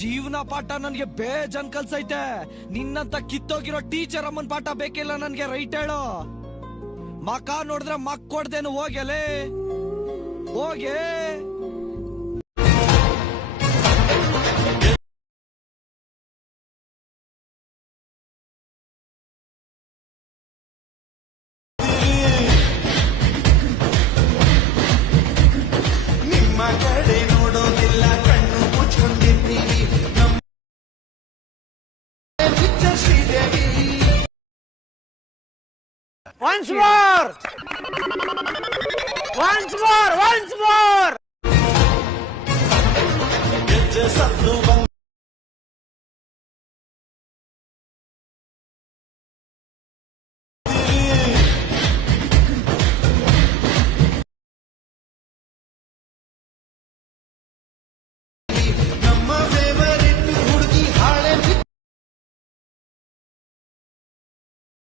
ಜೀವನ ಪಾಠ ನನ್ಗೆ ಬೇಜನ್ ಕಲ್ಸೈತೆ. ನಿನ್ನಂತ ಕಿತ್ತೋಗಿರೋ ಟೀಚರ್ ಅಮ್ಮನ್ ಪಾಠ ಬೇಕಿಲ್ಲ ನನ್ಗೆ, ರೈಟ್ ಹೇಳು. ಮಕ ನೋಡಿದ್ರೆ ಮಕ್ ಕೊಡ್ದೇನು, ಹೋಗ್ಯಲೇ ಹೋಗೆ. ನಿಮ್ಮ ಕಡೆ ನೋಡೋದಿಲ್ಲ, ಕಣ್ಣು ಮುಚ್ಕೊಂಡಿರ್ತೀವಿ. Sridevi Once more! Once more! Once more!